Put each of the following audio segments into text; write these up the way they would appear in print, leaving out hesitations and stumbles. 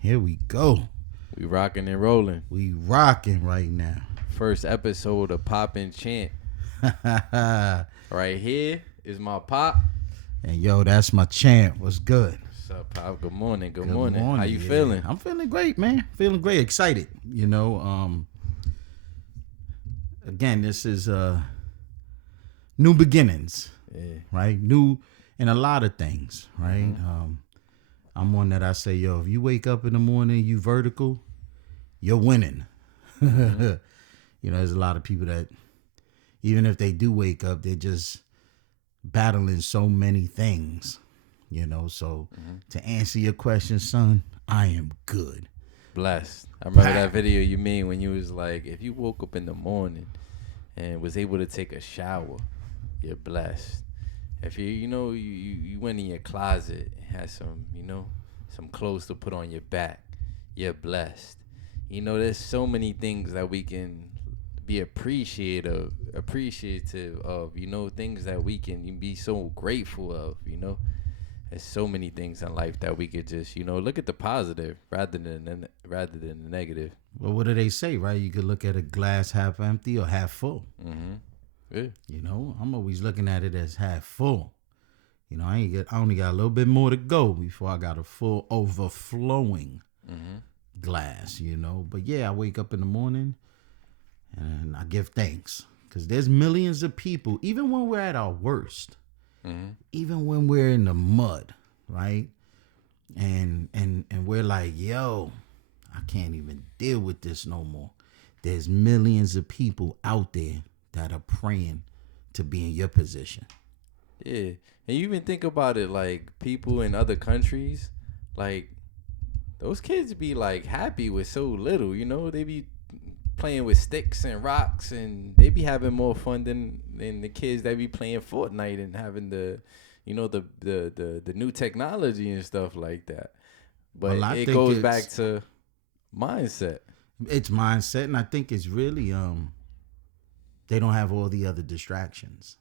Here we go. We rocking and rolling. We rocking right now. First episode of Pop and Chant. Right here is my pop. And yo, that's my champ. What's good? What's up, Pop? Good morning. Good morning. How you feeling? I'm feeling great, man. Feeling great. Excited. Again, this is new beginnings. Yeah. Right? New in a lot of things, right? Mm-hmm. I'm one that I say, yo, if you wake up in the morning, you vertical, you're winning. Mm-hmm. There's a lot of people that, even if they do wake up, they're just battling so many things, So to answer your question, son, I am good. Blessed. I remember that video you made when you was like, if you woke up in the morning and was able to take a shower, you're blessed. If you went in your closet and had some clothes to put on your back, you're blessed. There's so many things that we can be appreciative of, things that we can be so grateful of, There's so many things in life that we could just, look at the positive rather than the negative. Well, what do they say, right? You could look at a glass half empty or half full. Mm-hmm. Yeah. I'm always looking at it as half full. I only got a little bit more to go before I got a full overflowing glass, But yeah, I wake up in the morning and I give thanks because there's millions of people, even when we're at our worst, even when we're in the mud, right? And we're like, yo, I can't even deal with this no more. There's millions of people out there that are praying to be in your position. Yeah. And you even think about it, like people in other countries, like those kids be like happy with so little, They be playing with sticks and rocks and they be having more fun than the kids that be playing Fortnite and having the new technology and stuff like that. But it goes back to mindset. It's mindset, and I think it's really they don't have all the other distractions.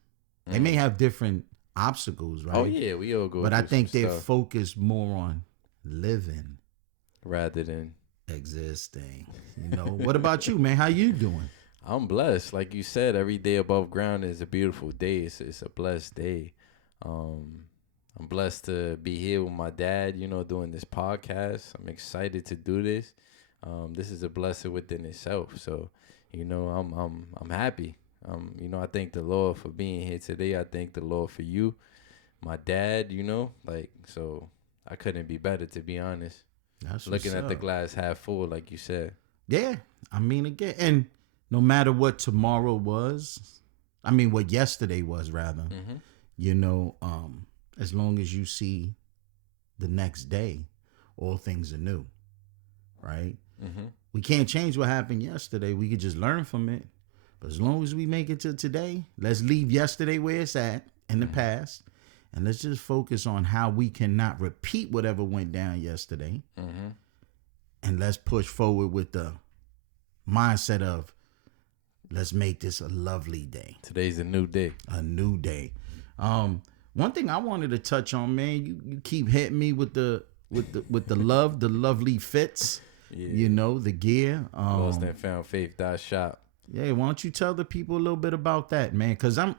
They may have different obstacles, right? Oh yeah, we all go. But I think they're focused more on living rather than existing. What about you, man? How you doing? I'm blessed. Like you said, every day above ground is a beautiful day. It's a blessed day. I'm blessed to be here with my dad, doing this podcast. I'm excited to do this. This is a blessing within itself. So, I'm happy. I thank the Lord for being here today. I thank the Lord for you, my dad, so I couldn't be better, to be honest. That's looking at the glass half full, like you said. Yeah. Again, and no matter what tomorrow was, what yesterday was rather, as long as you see the next day, all things are new, right? Mm-hmm. We can't change what happened yesterday. We could just learn from it. But as long as we make it to today, let's leave yesterday where it's at in the past. And let's just focus on how we cannot repeat whatever went down yesterday. Mm-hmm. And let's push forward with the mindset of, let's make this a lovely day. Today's a new day. A new day. One thing I wanted to touch on, man, you keep hitting me with the love, the lovely fits, the gear. Lost and Found Faith.shop. Yeah, why don't you tell the people a little bit about that, man? Because I'm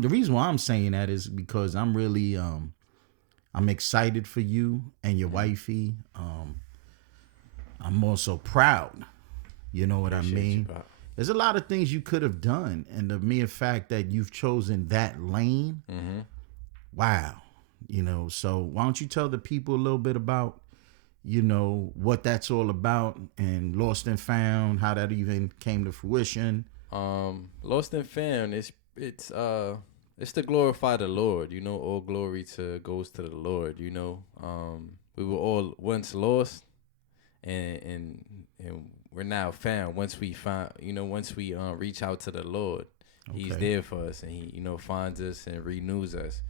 the reason why I'm saying that is because I'm really I'm excited for you and your wifey. I'm also proud. You know what Appreciate I mean? You, there's a lot of things you could have done, and the mere fact that you've chosen that lane, wow. So why don't you tell the people a little bit about what that's all about, and Lost and Found, how that even came to fruition. Lost and Found, it's to glorify the Lord, all glory goes to the Lord, We were all once lost and we're now found once we reach out to the Lord. Okay. He's there for us, and he, finds us and renews us.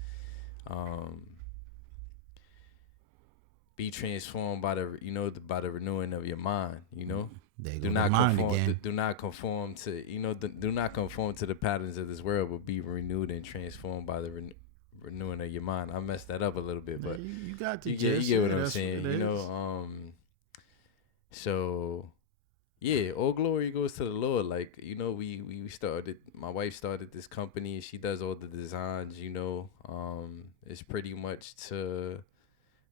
Be transformed by the renewing of your mind. Do not conform to the patterns of this world, but be renewed and transformed by the renewing of your mind. I messed that up a little bit, but you got the gist. You get what I'm saying. So yeah, all glory goes to the Lord. Like, we started, my wife started this company, and she does all the designs, it's pretty much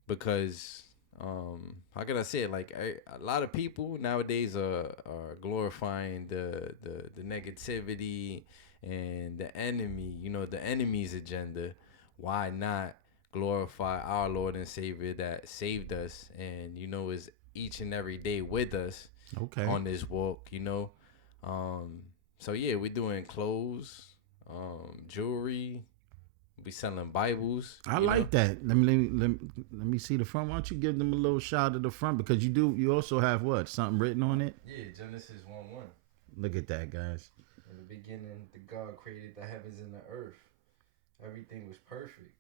because how can I say it? Like, a lot of people nowadays are glorifying the negativity and the enemy, the enemy's agenda. Why not glorify our Lord and Savior that saved us and, is each and every day with us Okay. on this walk. So yeah, we're doing clothes, jewelry, we selling Bibles. I like that. Let me see the front. Why don't you give them a little shout at the front, because you also have what, something written on it? Yeah, Genesis 1:1. Look at that, guys. In the beginning, the God created the heavens and the earth. Everything was perfect,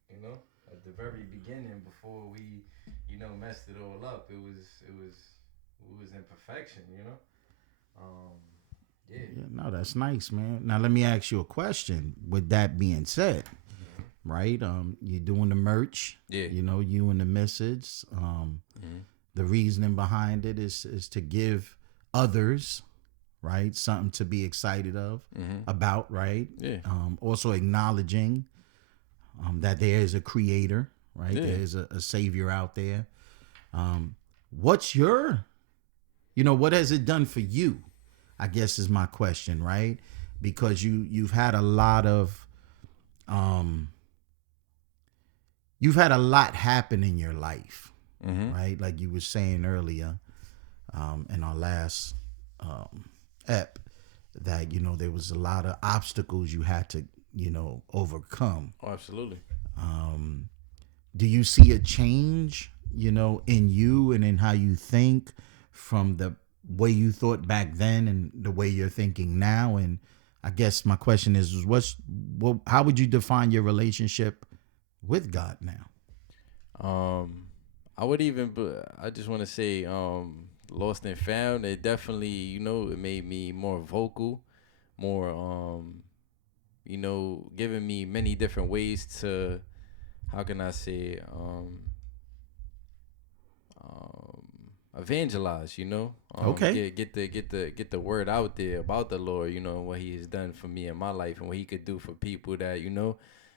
At the very beginning, before we, messed it all up, it was in perfection, Yeah. Yeah, no, that's nice, man. Now let me ask you a question. With that being said, right? You're doing the merch. Yeah. You and the missus. The reasoning behind it is to give others, right, something to be excited of about, right? Yeah. Also acknowledging that there is a creator, right? Yeah. There is a savior out there. What's your, what has it done for you? I guess is my question, right? Because you've had a lot of you've had a lot happen in your life, right? Like you were saying earlier in our last ep, that there was a lot of obstacles you had to overcome. Oh, absolutely. Do you see a change in you and in how you think from the way you thought back then and the way you're thinking now? And I guess my question is how would you define your relationship with God now? I just want to say, Lost and Found, it definitely, it made me more vocal, more, giving me many different ways to, how can I say, evangelize, Okay. get the word out there about the Lord, and what He has done for me in my life and what He could do for people that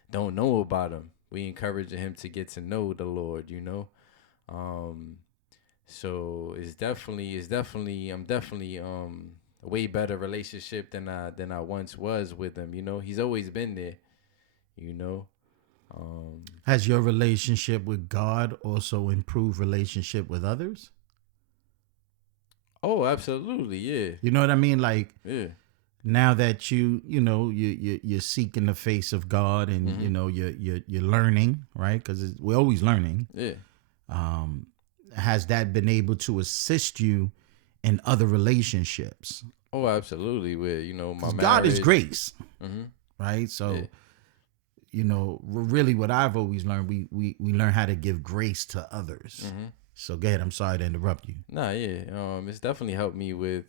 don't know about Him. We encouraging him to get to know the Lord, So I'm definitely a way better relationship than I once was with him. He's always been there. Has your relationship with God also improved relationship with others? Oh, absolutely, yeah. You know what I mean? Like, yeah. Now that you're seeking the face of God, and you're learning, right? Because we're always learning. Yeah. Has that been able to assist you in other relationships? Oh, absolutely. With my marriage. God is grace, right? So. Yeah. Really what I've always learned, we learn how to give grace to others. So go ahead. I'm sorry to interrupt you. Nah, yeah. It's definitely helped me with,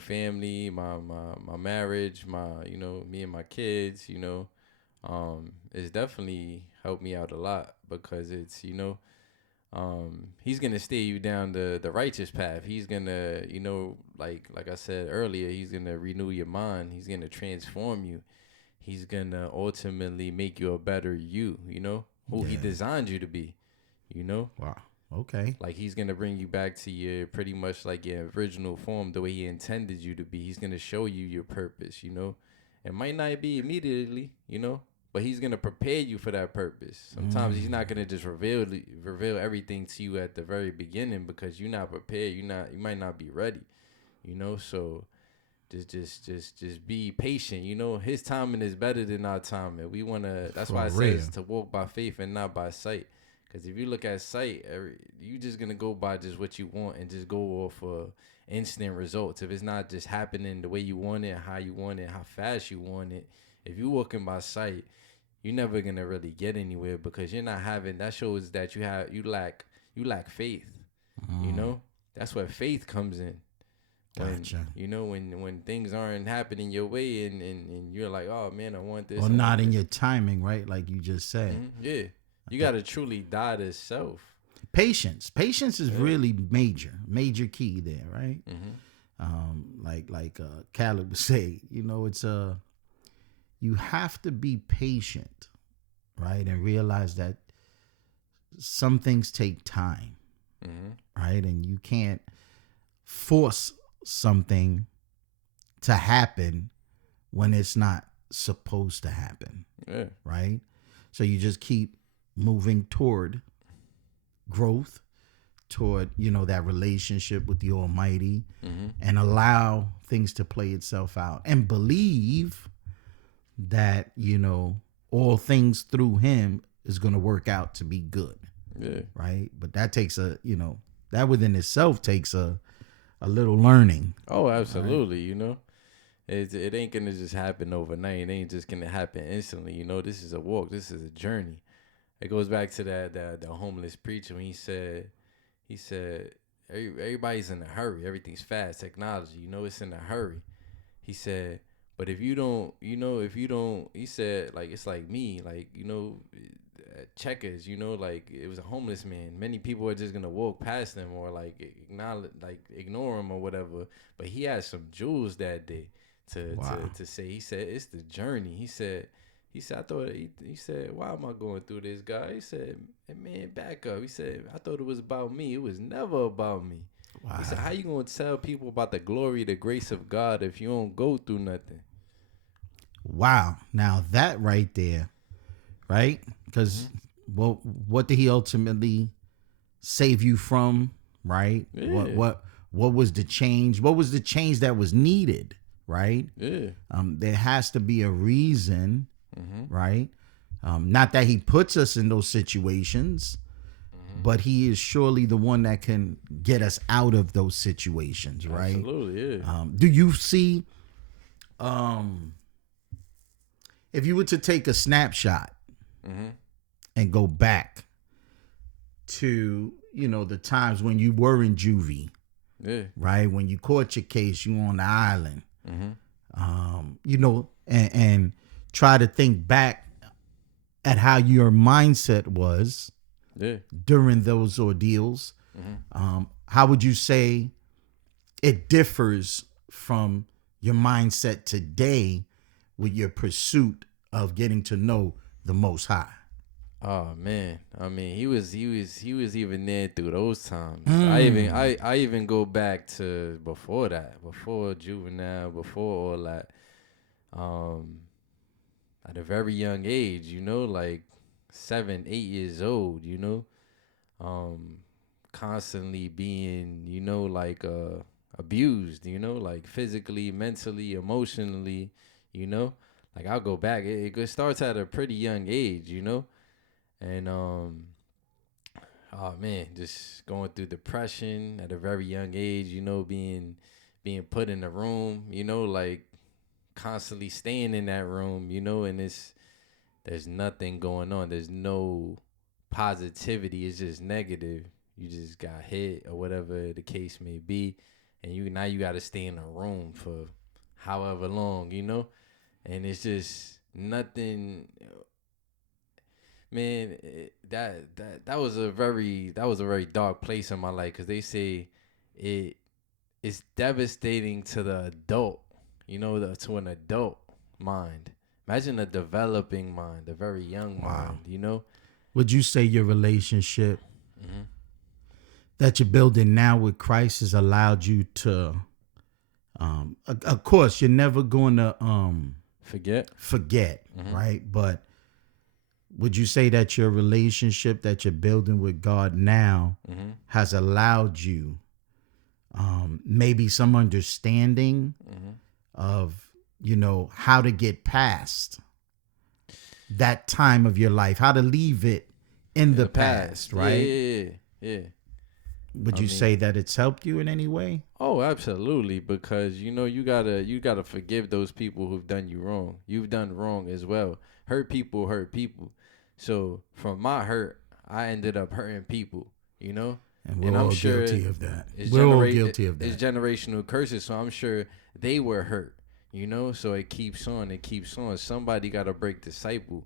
family, my marriage, me and my kids, it's definitely helped me out a lot because it's, he's gonna steer you down the righteous path. He's gonna, like I said earlier, he's gonna renew your mind. He's gonna transform you. He's gonna ultimately make you a better you, who he designed you to be, Wow. Okay. Like he's gonna bring you back to your pretty much like your original form, the way he intended you to be. He's gonna show you your purpose, It might not be immediately, but he's gonna prepare you for that purpose. Sometimes he's not gonna just reveal everything to you at the very beginning because you're not prepared. You might not be ready, So just be patient. His timing is better than our timing. That's why it says to walk by faith and not by sight. Because if you look at sight, you just gonna go by just what you want and just go off instant results. If it's not just happening the way you want it, how you want it, how fast you want it. If you're walking by sight, you're never gonna really get anywhere because you're not having. That shows that you lack faith. That's where faith comes in. Gotcha. When things aren't happening your way and you're like, oh man, I want this. Or not in your timing, right? Like you just said. Yeah. You got to truly die to self. Patience is really major key there, right? Like Caleb would say, it's you have to be patient, right? And realize that some things take time, right? And you can't force something to happen when it's not supposed to happen, right? So you just keep moving toward growth, toward that relationship with the Almighty, and allow things to play itself out, and believe that all things through Him is going to work out to be good, right? But that takes that within itself takes a little learning. Oh, absolutely. Right? It ain't gonna just happen overnight. It ain't just gonna happen instantly. This is a walk. This is a journey. It goes back to the homeless preacher when he said everybody's in a hurry. Everything's fast. Technology, it's in a hurry. He said, but if you don't, he said, like, it's like me, like, Checkers, like, it was a homeless man. Many people are just gonna walk past him or like ignore him or whatever. But he had some jewels that day to say. He said, it's the journey. He said, I thought, he said, why am I going through this, guy? He said, hey, man, back up. He said, I thought it was about me. It was never about me. Wow. He said, how you going to tell people about the glory, the grace of God if you don't go through nothing? Wow. Now that right there, right? Because what did He ultimately save you from, right? Yeah. What was the change? What was the change that was needed, right? Yeah. There has to be a reason. Right? Not that He puts us in those situations, but He is surely the one that can get us out of those situations, right? Absolutely, yeah. Do you see, if you were to take a snapshot and go back to, the times when you were in juvie, right? When you caught your case, you on the island, and try to think back at how your mindset was during those ordeals. How would you say it differs from your mindset today with your pursuit of getting to know the Most High? Oh man, I mean, he was even there through those times. I even go back to before that, before juvenile, before all that. At a very young age, like 7, 8 years old, constantly being, like abused, like physically, mentally, emotionally, like I'll go back. It starts at a pretty young age, and oh man, just going through depression at a very young age, being put in a room, like constantly staying in that room, and there's nothing going on. There's no positivity. It's just negative. You just got hit or whatever the case may be, and you got to stay in a room for however long, and it's just nothing. Man, that was a very dark place in my life, because they say it's devastating to the adult. To an adult mind. Imagine a developing mind, a very young mind, Would you say your relationship that you're building now with Christ has allowed you to, of course, you're never going to forget, right? But would you say that your relationship that you're building with God now has allowed you maybe some understanding of, how to get past that time of your life, how to leave it in the past, right? Yeah. Would you say that it's helped you in any way? Oh, absolutely. Because, you gotta forgive those people who've done you wrong. You've done wrong as well. Hurt people. So from my hurt, I ended up hurting people, And we're all guilty of that. It's generational curses. So I'm sure they were hurt, So it keeps on. Somebody got to break the cycle.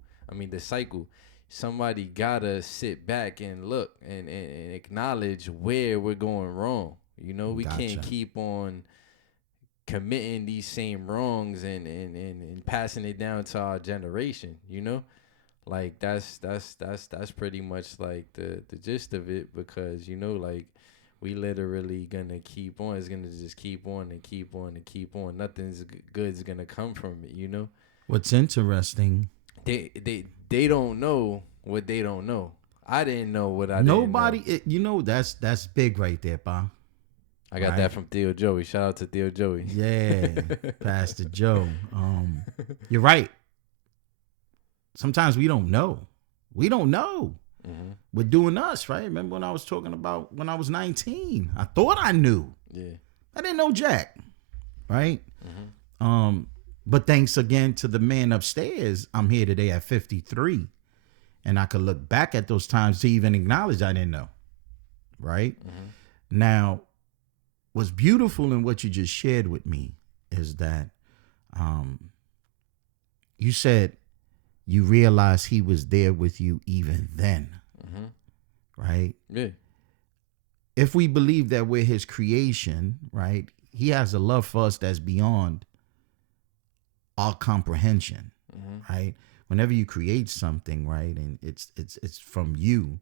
somebody gotta sit back and look and acknowledge where we're going wrong. You know, we can't keep on committing these same wrongs and passing it down to our generation, you know? Like that's pretty much like the gist of it, because, you know, like we literally gonna keep on. It's gonna just keep on and keep on and keep on. Nothing's good's gonna come from it, you know? What's interesting, they don't know what they don't know. I didn't know what I nobody, didn't know. you know, that's big right there, Pa. I got that from Theo Joey. Shout out to Theo Joey. Yeah, Pastor Joe. You're right. Sometimes we don't know. We don't know. Mm-hmm. We're doing us, right? Remember when I was talking about when I was 19? I thought I knew. Yeah. I didn't know jack, right? Mm-hmm. But thanks again to the man upstairs, I'm here today at 53. And I could look back at those times to even acknowledge I didn't know, right? Mm-hmm. Now, what's beautiful in what you just shared with me is that you said you realized he was there with you even then, mm-hmm. right? Yeah. If we believe that we're his creation, right, he has a love for us that's beyond our comprehension, mm-hmm. right? Whenever you create something, right, and it's from you,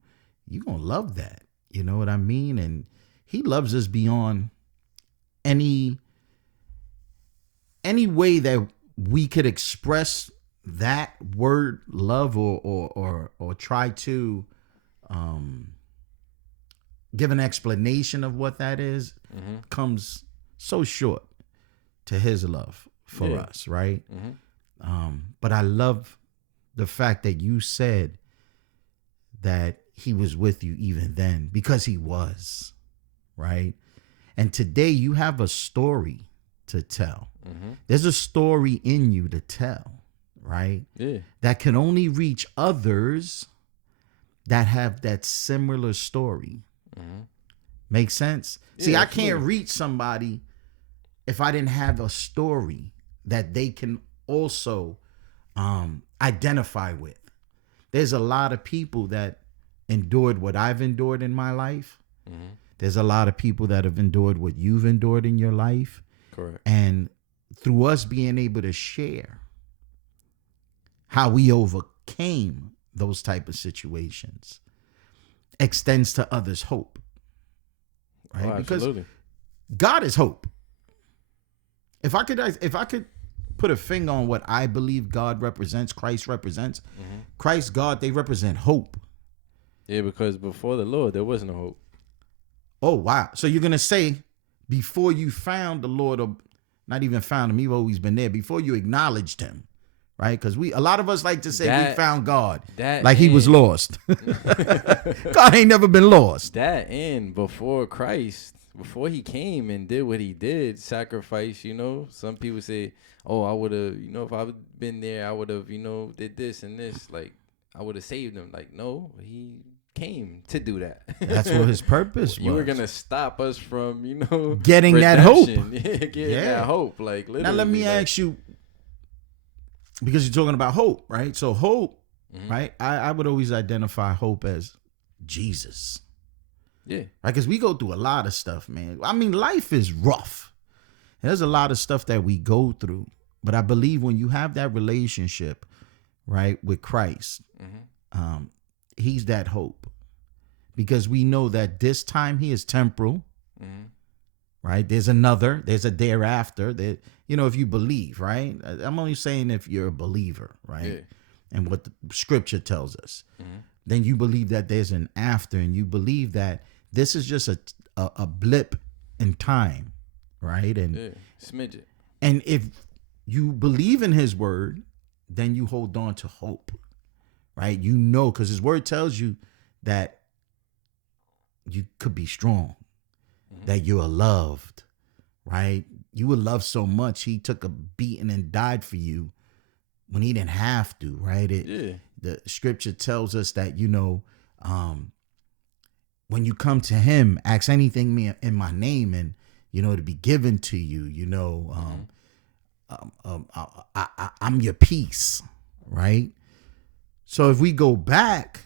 you're going to love that. You know what I mean? And he loves us beyond any way that we could express that word love or try to give an explanation of what that is, mm-hmm. comes so short to his love for us, right? Mm-hmm. But I love the fact that you said that he was with you even then, because he was, right? And today you have a story to tell. Mm-hmm. There's a story in you to tell, right? Yeah. That can only reach others that have that similar story. Mm-hmm. Make sense? Yeah, see, I can't reach somebody if I didn't have a story that they can also identify with. There's a lot of people that endured what I've endured in my life. Mm-hmm. There's a lot of people that have endured what you've endured in your life. Correct. And through us being able to share how we overcame those type of situations extends to others hope. Right? Oh, because God is hope. If I could put a finger on what I believe God represents, Christ represents, mm-hmm. Christ, God, they represent hope. Yeah, because before the Lord, there was no hope. Oh, wow. So you're going to say before you found the Lord, or not even found him, he's always been there, before you acknowledged him, right? Because a lot of us like to say we found God like he was lost. God ain't never been lost. That and before Christ, before he came and did what he did, sacrifice, you know, some people say, oh, I would have, you know, if I would have been there, I would have, you know, did this and this. Like, I would have saved him. Like, no, he came to do that. That's what his purpose was. You were going to stop us from, you know, getting redemption. that hope. Getting that hope. Like, literally. Now, let me ask you, because you're talking about hope, right? So hope, mm-hmm. right? I would always identify hope as Jesus. Yeah. Right? Because we go through a lot of stuff, man. I mean, life is rough. There's a lot of stuff that we go through. But I believe when you have that relationship, right, with Christ, mm-hmm. He's that hope. Because we know that this time he is temporal, mm-hmm. right? There's a thereafter. That, you know, if you believe, right? I'm only saying if you're a believer, right? Yeah. And what the scripture tells us. Mm-hmm. Then you believe that there's an after, and you believe that this is just a blip in time, right? And smidget. And if you believe in his word, then you hold on to hope, right? You know, because his word tells you that you could be strong, mm-hmm. that you are loved, right? You were loved so much, he took a beating and died for you when he didn't have to, right? The scripture tells us that, you know, when you come to him, ask anything in my name, and, you know, to be given to you, you know, I'm your peace, right? So if we go back,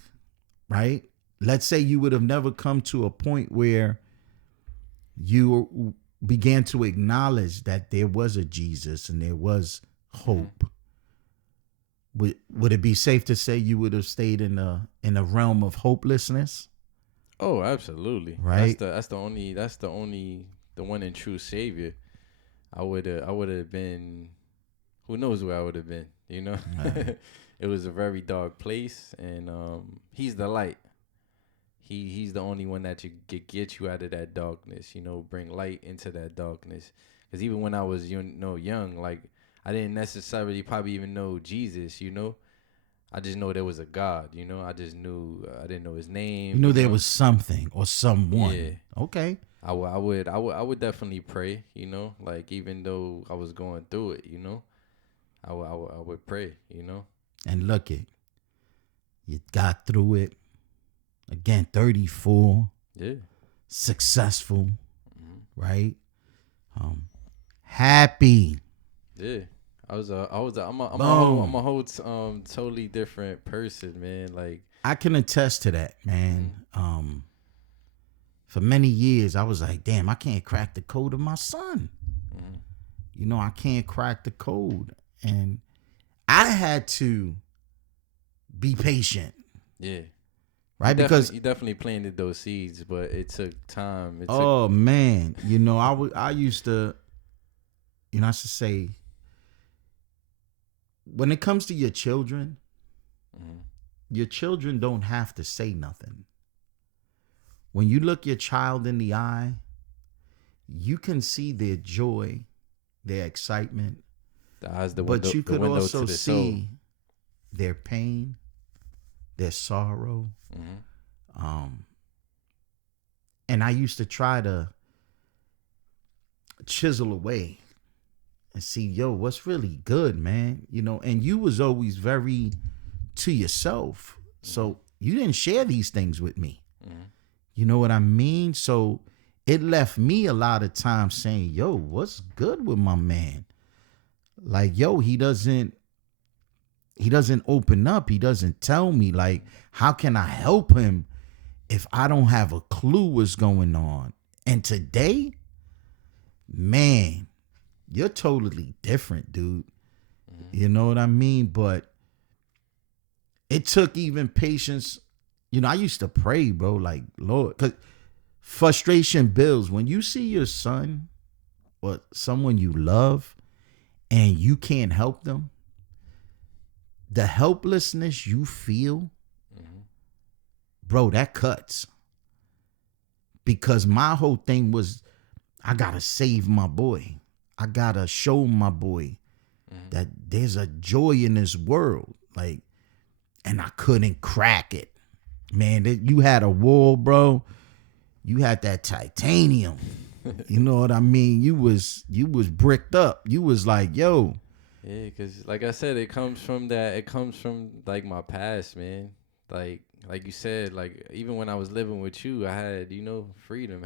right? Let's say you would have never come to a point where you began to acknowledge that there was a Jesus and there was hope. Would it be safe to say you would have stayed in a realm of hopelessness? Oh, absolutely. Right. That's the one and true savior. I would have been. Who knows where I would have been? You know, Right. it was a very dark place, and he's the light. He's the only one that you get you out of that darkness. You know, bring light into that darkness. Because even when I was young, like I didn't necessarily probably even know Jesus. You know, I just know there was a God. You know, I just knew I didn't know his name. You knew there was something or someone. Yeah. Okay. I would definitely pray. You know, like even though I was going through it, you know, I would pray. You know. And look it, you got through it. Again, 34. Yeah. Successful. Right. Happy. Yeah. I'm a Boom. whole totally different person, man. Like I can attest to that, man. For many years, I was like, damn, I can't crack the code of my son. You know, I can't crack the code. And I had to be patient. Yeah. Right? Because you definitely planted those seeds, but it took time. Man, you know, I used to, you know, I should say, when it comes to your children don't have to say nothing. When you look your child in the eye, you can see their joy, their excitement. The eyes, but you could also see soul. Their pain, their sorrow. And I used to try to chisel away and see, yo, what's really good, man? You know, and you was always very to yourself. So you didn't share these things with me. You know what I mean? So it left me a lot of times saying, yo, what's good with my man? Like, yo, he doesn't open up. He doesn't tell me, like, how can I help him if I don't have a clue what's going on? And today, man, you're totally different, dude. You know what I mean? But it took even patience. You know, I used to pray, bro, like, Lord, because frustration builds. When you see your son or someone you love and you can't help them, the helplessness you feel, bro, that cuts. Because my whole thing was, I gotta save my boy. I gotta show my boy that there's a joy in this world. Like, and I couldn't crack it. Man, you had a wall, bro. You had that titanium. You know what I mean? You was bricked up. You was like, yo. Yeah, because like I said, it comes from that. It comes from like my past, man. Like you said, like even when I was living with you, I had, you know, freedom.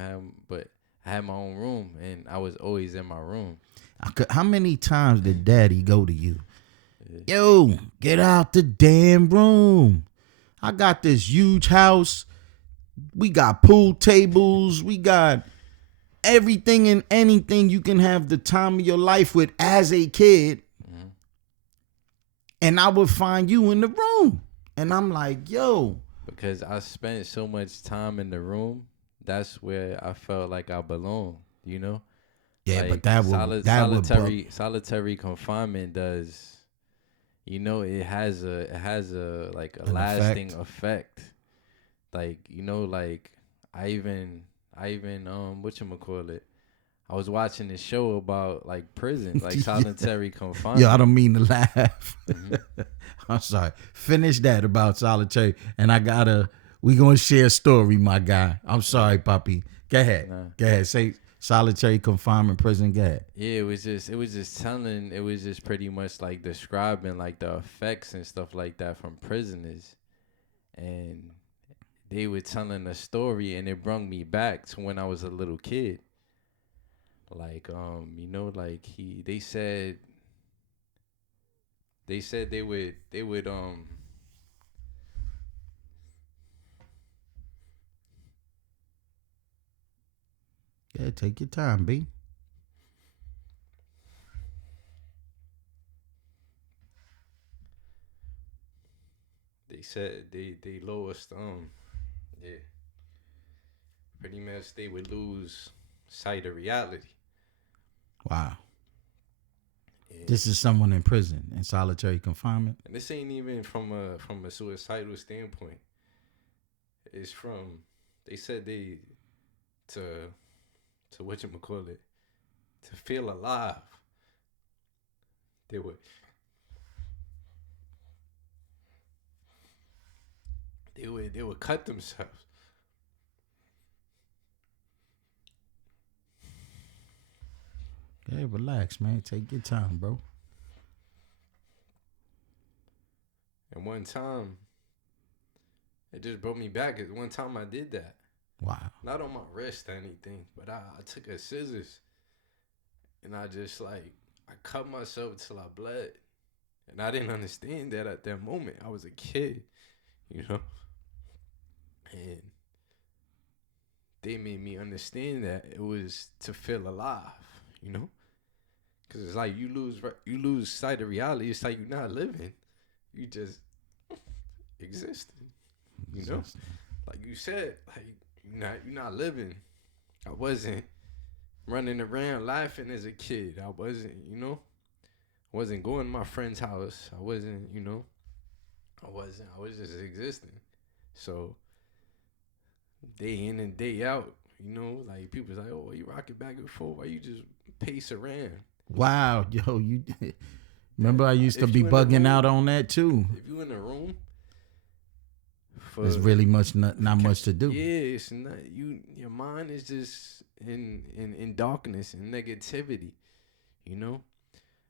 But I had my own room, and I was always in my room. How many times did Daddy go to you? Yeah. Yo, get out the damn room. I got this huge house. We got pool tables. We got everything and anything you can have the time of your life with as a kid. And I would find you in the room. And I'm like, yo. Because I spent so much time in the room, that's where I felt like I belonged, you know? Yeah, like but solitary confinement does, you know, it has a like a lasting effect. Like, you know, like I even whatchamacallit, I was watching this show about like prison, like solitary confinement. Yo, I don't mean to laugh. I'm sorry. Finish that about solitary, and we gonna share a story, my guy. I'm sorry, Poppy. Go ahead. Go ahead. Say solitary confinement prison. Go ahead. Yeah, it was just pretty much like describing like the effects and stuff like that from prisoners, and they were telling a story, and it brought me back to when I was a little kid. Like, you know, like they said they would Yeah, take your time, B. They said they lowest yeah, pretty much they would lose sight of reality. Wow. And, This is someone in prison in solitary confinement. and this ain't even from a suicidal standpoint. It's from they said they to whatchamacallit, to feel alive. They would they would cut themselves. Hey, relax, man. Take your time, bro. And one time, it just brought me back. Cause one time I did that. Wow. Not on my wrist or anything, but I took a scissors and I just I cut myself till I bled. And I didn't understand that at that moment. I was a kid, you know? And they made me understand that it was to feel alive, you know? Because it's like you lose sight of reality. It's like you're not living. You just existing, you know? Like you said, like you're not living. I wasn't running around laughing as a kid. I wasn't, you know? I wasn't going to my friend's house. I wasn't, you know? I was just existing. So day in and day out, you know, like people's like, oh, why you rocking back and forth? Why you just pace around? Wow, yo, you remember I used to If be you in the bugging room- out on that too. If you in a room, There's really not much to do. Yeah, it's not you. Your mind is just in darkness and negativity. You know.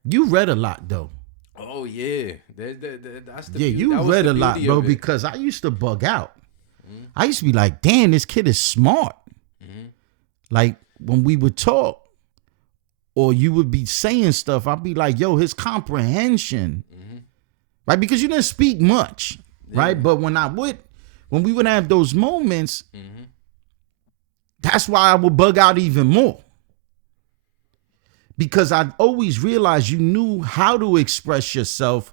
You read a lot though. Oh yeah, that's the Yeah, beauty. you That was read the a lot, beauty bro. of it. Because I used to bug out. Mm-hmm. I used to be like, damn, this kid is smart. Mm-hmm. Like when we would talk, or you would be saying stuff, I'd be like, yo, his comprehension, right? Because you didn't speak much, right? But when we would have those moments, that's why I would bug out even more. Because I always realized you knew how to express yourself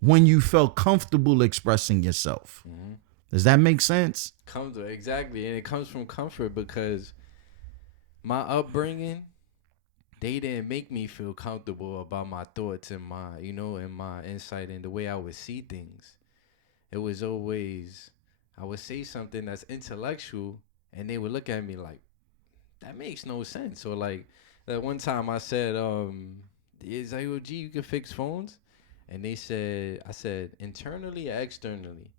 when you felt comfortable expressing yourself. Does that make sense? Exactly, and it comes from comfort because my upbringing, they didn't make me feel comfortable about my thoughts and my, you know, and my insight and the way I would see things. It was always, I would say something that's intellectual and they would look at me like, that makes no sense. Or like that one time I said, is IoG, you can fix phones? And I said, internally or externally?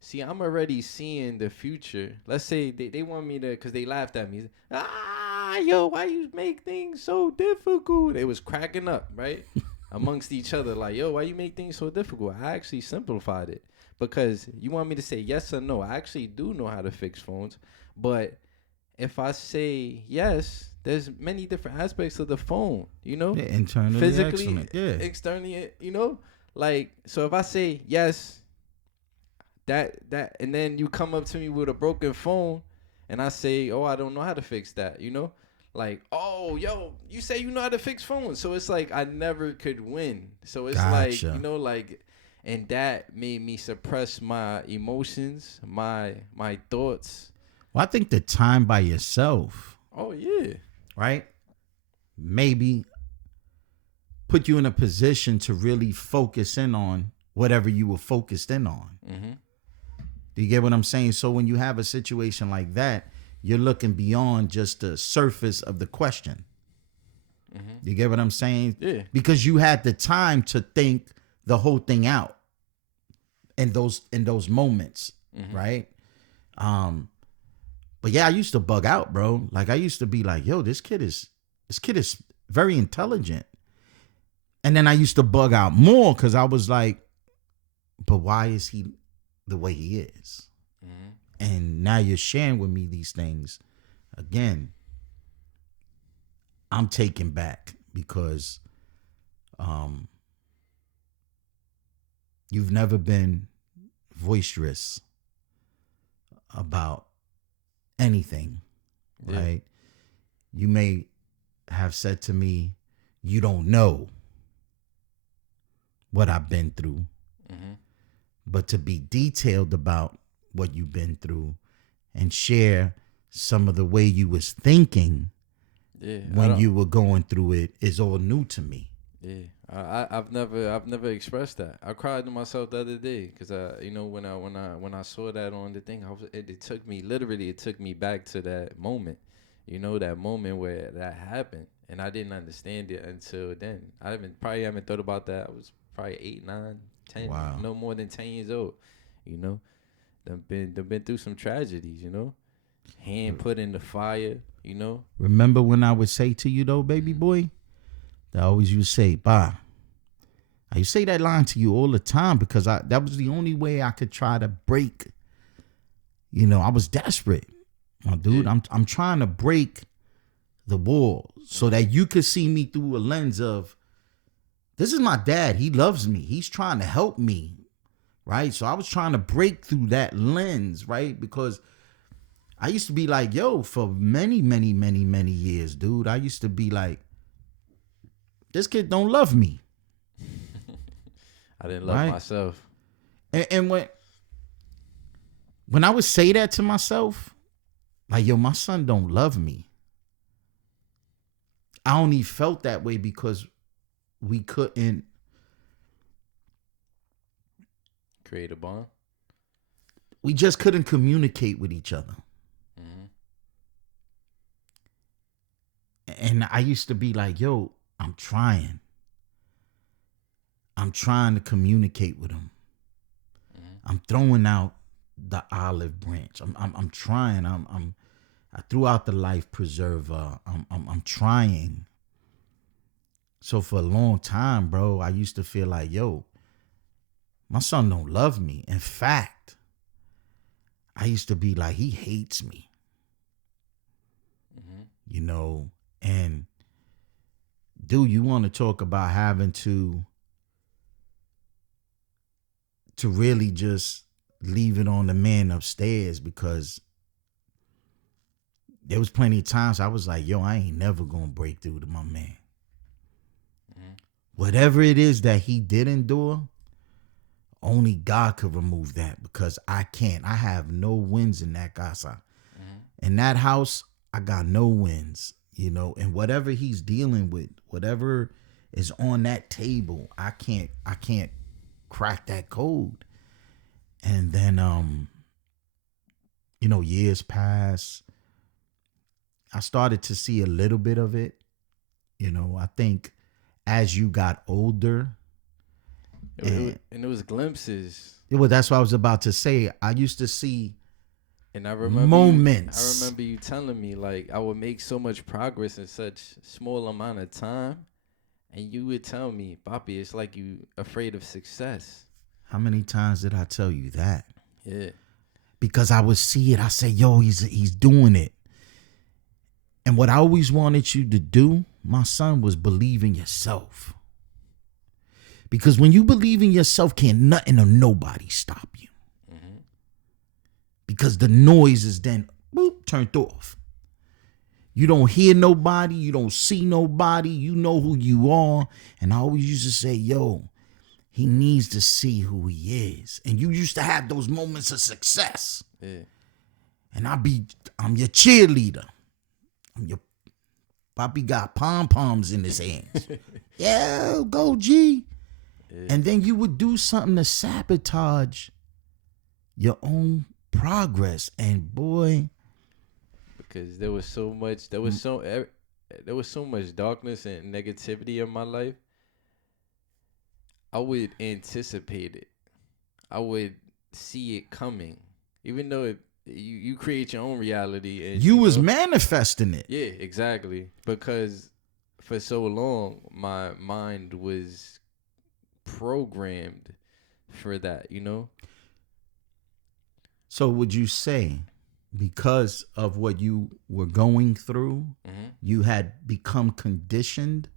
See, I'm already seeing the future. Let's say they want me to, because they laughed at me. Yo, why you make things so difficult? They was cracking up, right? Amongst each other. Like, yo, why you make things so difficult? I actually simplified it. Because you want me to say yes or no. I actually do know how to fix phones. But if I say yes, there's many different aspects of the phone, you know? Yeah, internally, physically, excellent. Yeah. externally, you know? Like, so if I say yes, that and then you come up to me with a broken phone and I say, oh, I don't know how to fix that, you know? Like, oh, yo, you say you know how to fix phones. So it's like I never could win. So it's like, you know, like, and that made me suppress my emotions, my thoughts. Well, I think the time by yourself. Oh, yeah. Right? Maybe put you in a position to really focus in on whatever you were focused in on. Do you get what I'm saying? So when you have a situation like that, you're looking beyond just the surface of the question. Do you get what I'm saying? Yeah. Because you had the time to think the whole thing out in those moments, right? But yeah, I used to bug out, bro. Like I used to be like, yo, this kid is very intelligent. And then I used to bug out more because I was like, but why is he the way he is? And now you're sharing with me these things. Again, I'm taken back because you've never been boisterous about anything, right? you may have said to me, you don't know what I've been through. Mm-hmm. But to be detailed about what you've been through and share some of the way you was thinking when you were going through it is all new to me. Yeah, I've never expressed that. I cried to myself the other day because when I saw that on the thing, it took me back to that moment, that moment where that happened, and I didn't understand it until then. I haven't thought about that. I was probably 8, 9, 10, Wow. no more than 10 years old. They've been through some tragedies. Hand put in the fire. Remember when I would say to you though, baby boy, that I always used to say, "Bye." I used to say that line to you all the time because that was the only way I could try to break. I was desperate, my dude. Yeah. I'm trying to break the wall so that you could see me through a lens of, this is my dad. He loves me. He's trying to help me, right? So I was trying to break through that lens, right? Because I used to be like, yo, for many, many, many, many years, dude, I used to be like, this kid don't love me. I didn't love myself. And when I would say that to myself, like, yo, my son don't love me, I only felt that way because we couldn't create a bond. We just couldn't communicate with each other. Mm-hmm. And I used to be like, yo, I'm trying to communicate with him. Mm-hmm. I'm throwing out the olive branch. I'm trying. I threw out the life preserver. I'm trying. So for a long time, bro, I used to feel like, yo, my son don't love me. In fact, I used to be like, he hates me. Mm-hmm. And dude, you want to talk about having to really just leave it on the man upstairs, because there was plenty of times I was like, yo, I ain't never going to break through to my man. Mm-hmm. Whatever it is that he did endure, only God could remove that, because I can't. I have no wins in that casa. Mm-hmm. In that house, I got no wins, and whatever he's dealing with, whatever is on that table, I can't crack that code. And then, years pass. I started to see a little bit of it. I think as you got older. And it was glimpses. Well, that's what I was about to say. I used to see and I remember moments. I remember you telling me, like, I would make so much progress in such small amount of time. And you would tell me, Papi, it's like you afraid of success. How many times did I tell you that? Yeah. Because I would see it. I say, yo, he's doing it. And what I always wanted you to do, my son, was believe in yourself. Because when you believe in yourself, can't nothing or nobody stop you. Mm-hmm. Because the noise is then turned off. You don't hear nobody. You don't see nobody. You know who you are. And I always used to say, yo, he needs to see who he is. And you used to have those moments of success. Yeah. And I'm your cheerleader. Papi got pom-poms in his hands. Yeah, go G. Yeah. And then you would do something to sabotage your own progress. And boy, because there was so much darkness and negativity in my life, I would anticipate it. I would see it coming, even though you create your own reality. And you was manifesting it. Yeah, exactly. Because for so long, my mind was programmed for that, So would you say, because of what you were going through, mm-hmm. you had become conditioned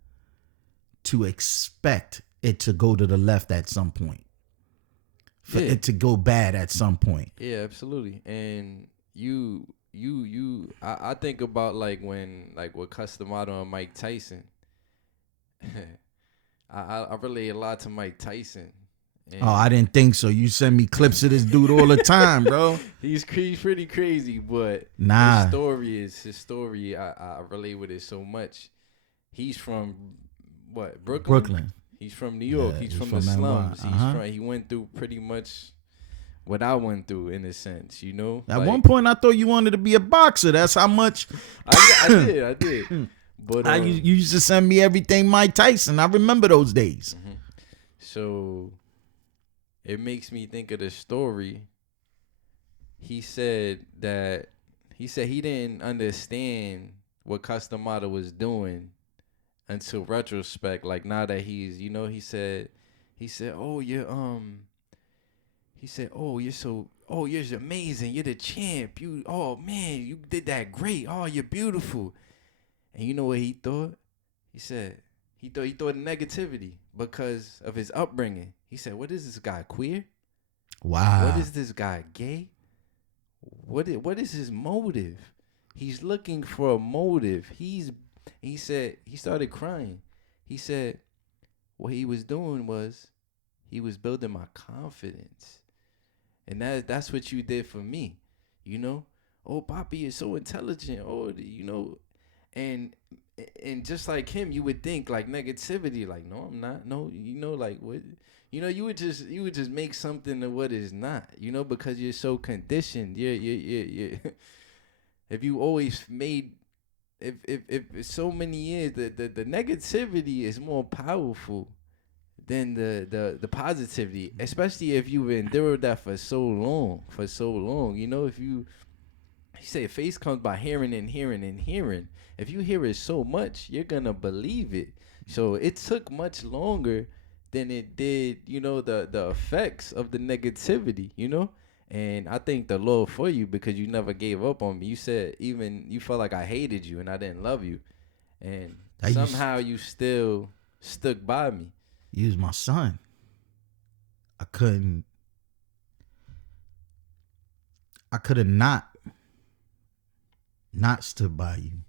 to expect it to go to the left at some point? For it to go bad at some point? Yeah, absolutely. And you I think about like when like with Customato and Mike Tyson. I relate a lot to Mike Tyson. Oh, I didn't think so. You send me clips of this dude all the time, bro. He's pretty crazy, but Nah. his story. I relate with it so much. He's from what, Brooklyn? Brooklyn. He's from New York. Yeah, he's from from the NY. slums. He went through pretty much what I went through in a sense, you know. At like, one point, I thought you wanted to be a boxer. That's how much. I did. But you used to send me everything Mike Tyson. I remember those days. Mm-hmm. So it makes me think of the story. He said he didn't understand what Customato was doing until retrospect. Like now that he's, you know, he said, oh, you're you're amazing. You're the champ. Oh man, you did that great. Oh, you're beautiful. And you know what he thought? He said he thought negativity because of his upbringing. He said, "What is this guy, queer? Wow. What is this guy, gay? What is his motive? He's looking for a motive. He said he started crying. He said what he was doing was he was building my confidence. And that's what you did for me, you know? Oh, Papi is so intelligent. Oh, you know, and just like him, you would think like negativity, like, no, I'm not. No, you know, like what, you know, you would just make something of what is not, you know, because you're so conditioned. Yeah. If you always made, if so many years, the negativity is more powerful than the positivity, especially if you've endured that for so long. You know, if you say faith comes by hearing and hearing and hearing. If you hear it so much, you're gonna believe it. So it took much longer than it did, you know, the effects of the negativity, you know. And I thank the Lord for you because you never gave up on me. You said even you felt like I hated you and I didn't love you, and somehow you still stuck by me. You was my son. I could have not stood by you.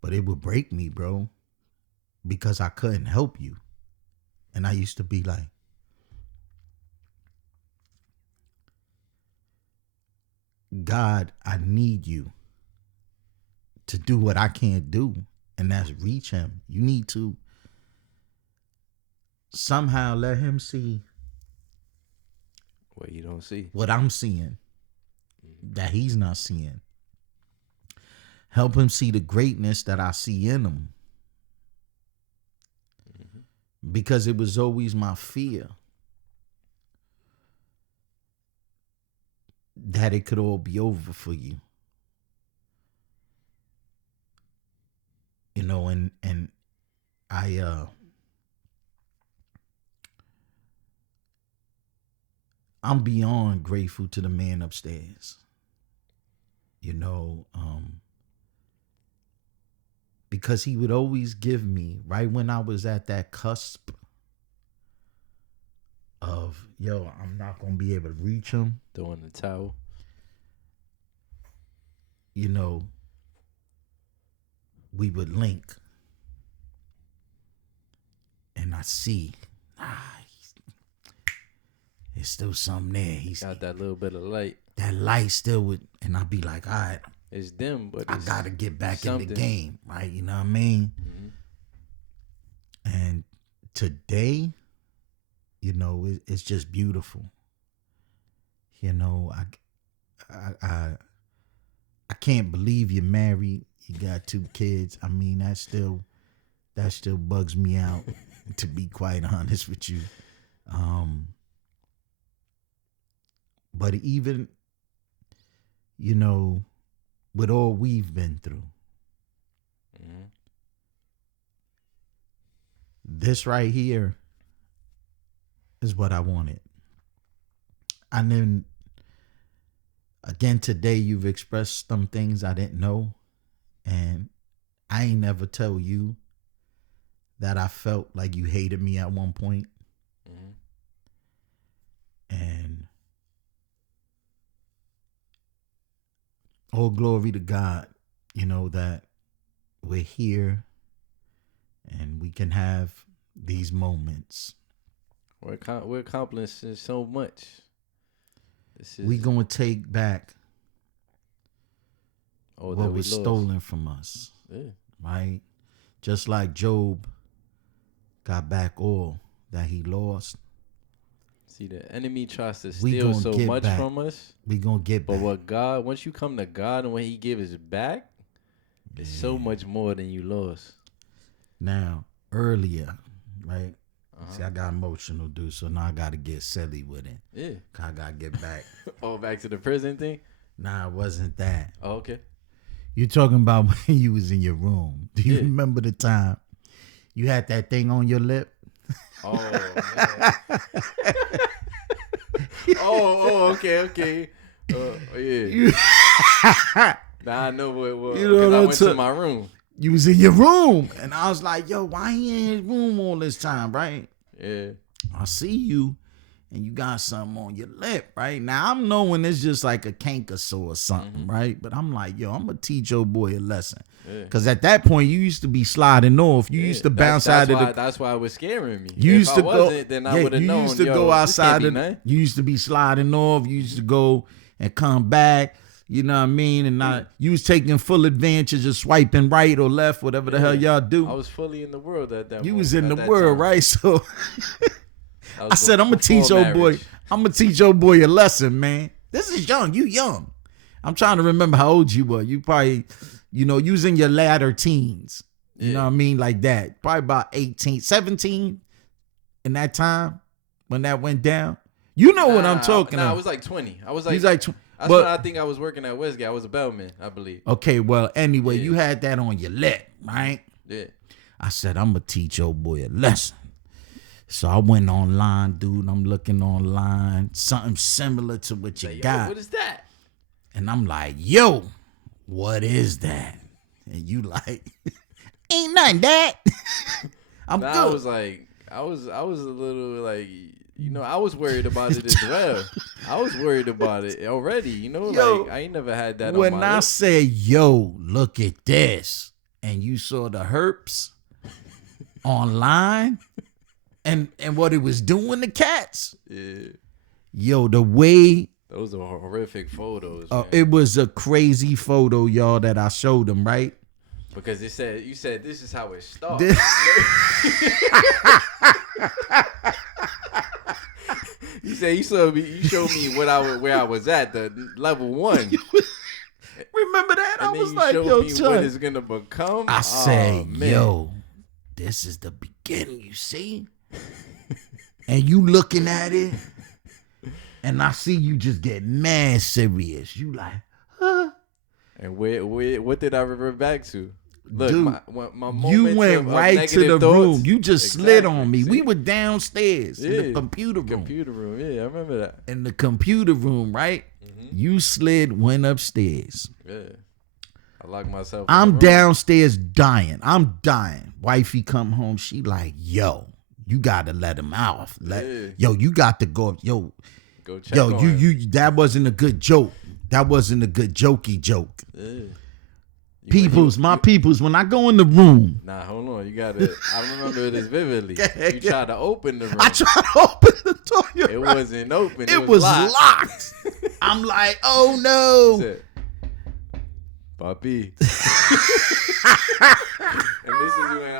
But it would break me, bro. Because I couldn't help you. And I used to be like, God, I need you to do what I can't do. And that's reach him. You need to somehow let him see what you don't see, what I'm seeing, that he's not seeing. Help him see the greatness that I see in him. Mm-hmm. Because it was always my fear that it could all be over for you. You know, and I'm beyond grateful to the man upstairs. You know, because he would always give me, right when I was at that cusp of, yo, I'm not going to be able to reach him. Throwing the towel. You know, we would link. And I see, there's still something there. He's got that little bit of light. That light still would, and I'd be like, all right. It's dim, but I got to get back in the game, right? You know what I mean? Mm-hmm. And today, you know, it's just beautiful. You know, I can't believe you're married. You got 2 kids. I mean, that still bugs me out, to be quite honest with you. But even, you know, with all we've been through, this right here is what I wanted. And then, again, today you've expressed some things I didn't know. And I ain't never tell you that I felt like you hated me at one point. And All glory to God, that we're here and we can have these moments. We're accomplishing so much. We're going to take back what was stolen from us. Yeah. Right? Just like Job got back all that he lost. See, the enemy tries to steal so much back. from us. We gonna get back. But what God, once you come to God and what he gives back, it's so much more than you lost. Now, earlier, right? See, I got emotional, dude, so now I got to get silly with it. Yeah. I got to get back. Oh, back to the prison thing? Nah, it wasn't that. Oh, okay. You talking about when you was in your room. Do you remember the time you had that thing on your lip? Oh, man. Okay. Yeah. Now I know what it was. Because I went to my room. You was in your room. And I was like, yo, why he in his room all this time, right? Yeah. I see you, and you got something on your lip, right? Now, I'm knowing it's just like a canker sore or something, right? But I'm like, yo, I'm going to teach your boy a lesson. Because at that point, you used to be sliding off. You used to bounce out of the... That's why it was scaring me. You used if to I go, wasn't, then I would have known, you used to go outside. You used to be sliding off. You used to go and come back. You know what I mean? And you was taking full advantage of swiping right or left, whatever the hell y'all do. I was fully in the world at that moment. You was in the world, right? So I said, I'm gonna teach your boy a lesson, man. This is young. You young. I'm trying to remember how old you were. You probably, you was in your latter teens. You know what I mean? Like that. Probably about 18, 17 in that time when that went down. You know what I'm talking about. I was like 20. I was like, he's like 20. That's when I think I was working at Westgate. I was a bellman, I believe. Okay, well, anyway, you had that on your lip, right? Yeah. I said, I'm going to teach your boy a lesson. So I went online, dude. I'm looking online. Something similar to what you got. What is that? And I'm like, yo, what is that? And you like, ain't nothing, Dad. I'm good. I was like, I was a little like... I was worried about it as well. I was worried about it already. Like I ain't never had that on my list. When I said, yo, look at this, and you saw the herps online and what it was doing to cats. Yeah. Yo, the way... Those are horrific photos, it was a crazy photo, y'all, that I showed them, right? Because you said this is how it starts. You say you showed me where I was at, the level 1. Remember that? And I was then like, you yo, showed me son. what it's gonna become. I say, yo, this is the beginning, you see? And you looking at it, and I see you just get mad serious. You like, huh? And what did I revert back to? Look, dude, my you went right to the thoughts, room. You just slid on me. See? We were downstairs in the computer room. Yeah, I remember that. In the computer room, right? You went upstairs. Yeah. I locked myself. I'm downstairs dying. Wifey come home. She like, yo, you got to let him out. Yo, you got to go. Yo, check on him. That wasn't a good joke. That wasn't a good jokey joke. Yeah. My peoples, when I go in the room. Nah, hold on. You got it. I remember this vividly. You tried to open the room. I tried to open the door. It wasn't open. It was locked. I'm like, oh no. Said, Papi. And this is when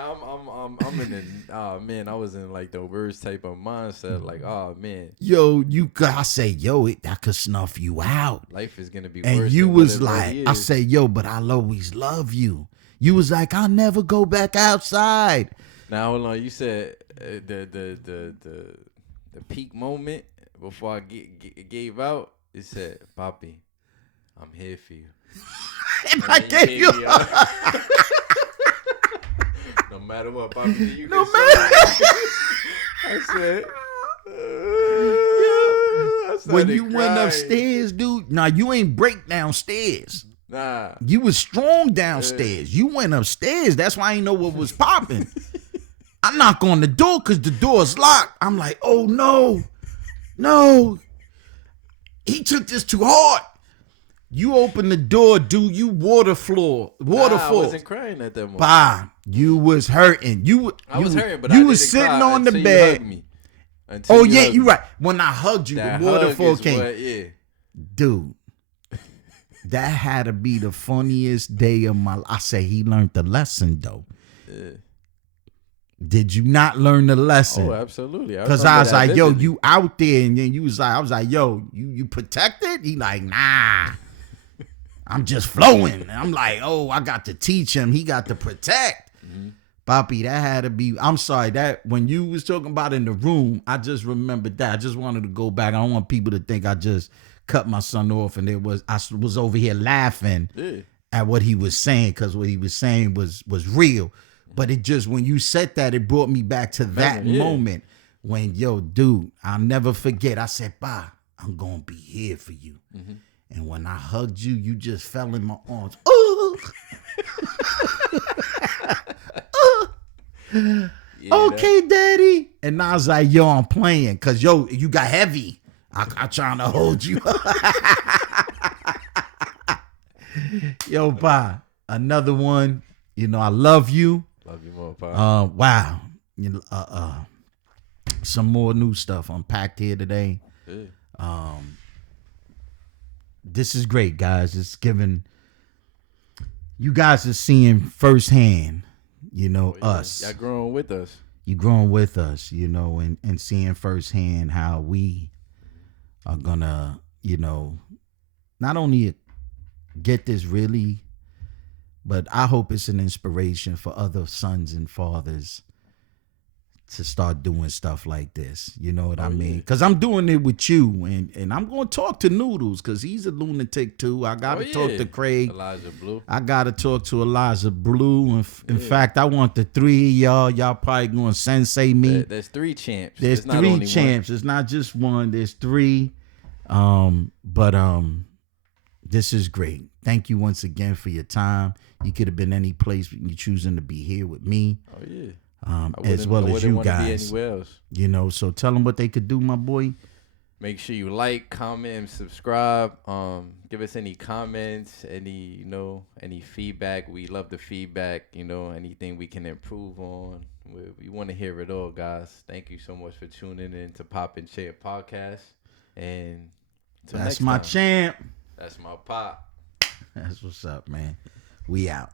I'm in the, I was in like the worst type of mindset. Like, oh man. Yo, I say, yo, that could snuff you out. Life is gonna be worse. And you was like, I say, yo, but I'll always love you. You was like, I'll never go back outside. Now hold on. You said the peak moment before I gave out. It said, Papi, I'm here for you. And I gave you no matter what, Papi, you no can matter. I said, when you went upstairs, dude. Nah, you ain't break downstairs. Nah, you was strong downstairs. You went upstairs. That's why I ain't know what was popping. I knock on the door because the door's locked. I'm like, oh no. He took this too hard. You open the door, dude. You waterfall. I wasn't crying at that moment. Bah, you was hurting. I was hurting, but you was sitting on the bed. You're right. When I hugged you, the waterfall came. Dude, that had to be the funniest day of my life. I say he learned the lesson though. Yeah. Did you not learn the lesson? Oh, absolutely. Because I was like, vividly. Yo, you out there, and then you was like, I was like, yo, you protected? He like, nah. I'm just flowing. And I'm like, oh, I got to teach him. He got to protect. Mm-hmm. Papi, that had to be, I'm sorry, that when you was talking about in the room, I just remembered that. I just wanted to go back. I don't want people to think I just cut my son off and I was over here laughing at what he was saying, because what he was saying was real. But it just, when you said that, it brought me back to that moment when, yo, dude, I'll never forget. I said, bah, I'm going to be here for you. Mm-hmm. And when I hugged you, you just fell in my arms. Ooh. Okay, daddy. And I was like, yo, I'm playing. Because, yo, you got heavy. I'm trying to hold you. Yo, bye. Another one. You know, I love you. Love you more, Pa. Wow. Some more new stuff unpacked here today. Yeah. This is great, guys. It's giving, you guys are seeing firsthand, you know, us. Y'all growing with us. You growing with us, you know, and seeing firsthand how we are gonna, you know, not only get this really, but I hope it's an inspiration for other sons and fathers to start doing stuff like this. You know what I mean? Because I'm doing it with you, and I'm going to talk to Noodles because he's a lunatic too. I got to talk to Craig. Elijah Blue. I got to talk to Elijah Blue. In fact, I want the three of y'all. Y'all probably going to sensei me. There's three champs. There's three champs. It's not just one. There's three. This is great. Thank you once again for your time. You could have been any place, but you're choosing to be here with me. Oh, yeah. As well as you guys. Be anywhere else. You know, so tell them what they could do, my boy. Make sure you like, comment, and subscribe. Give us any comments, any feedback. We love the feedback. You know, anything we can improve on. We want to hear it all, guys. Thank you so much for tuning in to Pop and Share Podcast. And that's my champ. That's my pop. That's what's up, man. We out.